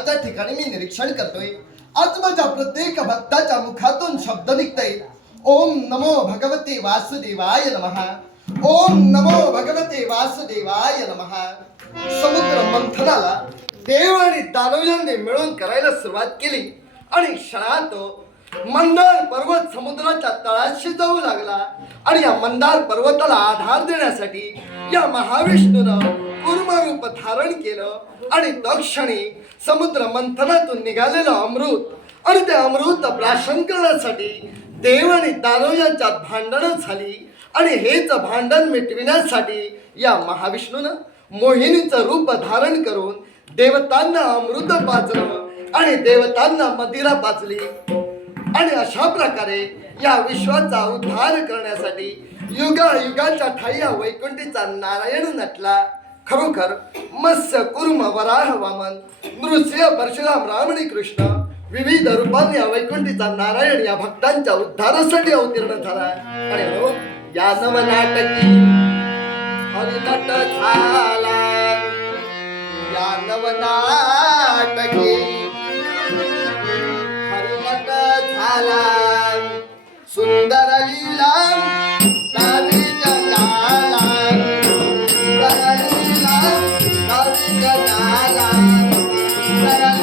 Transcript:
भक्ताच्या ठिकाणी मी निरीक्षण करतोय. आज माझ्या प्रत्येक भक्ताच्या मुखातून शब्द निघतय, ओम नमो भगवते वासुदेवाय नमः, ओम नमो भगवते वासुदेवाय नमः. समुद्र मंथनाला देव आणि दानवांनी मिळून करायला सुरुवात केली आणि क्षणात मंदार पर्वत समुद्राच्या तळाशी जाऊ लागला. आणि या मंदार पर्वताला आधार देण्यासाठी या महाविष्णूनं कूर्म रूप धारण केलं. आणि तत्क्षणी समुद्र मंथनातून निघालेलं अमृत आणि ते अमृत प्राशन करण्यासाठी देव आणि दानव यांच्यात भांडणं झाली. आणि हेच भांडण मिटविण्यासाठी या महाविष्णूनं मोहिनीचं रूप धारण करून देवतांना अमृत पाजलं आणि देवतांना मदिरा पाजली. आणि अशा प्रकारे या विश्वाचा उद्धार करण्यासाठी युगाच्या ठाई या वैकुंठीचा नारायण नटला. खरोखर मत्स्य कुर्म वराह वामन नृसिंह परशुराम रामणी कृष्ण विविध रूपांनी या वैकुंठीचा नारायण या भक्तांच्या उद्धारासाठी अवतीर्ण झाला. आणि हो या नवनाटकी हरिनट झाला, या नवनाटकी हरिनट झाला. सुंदर लीला तारी जगाला, सुंदर लीला तारी जगाला, सुंदर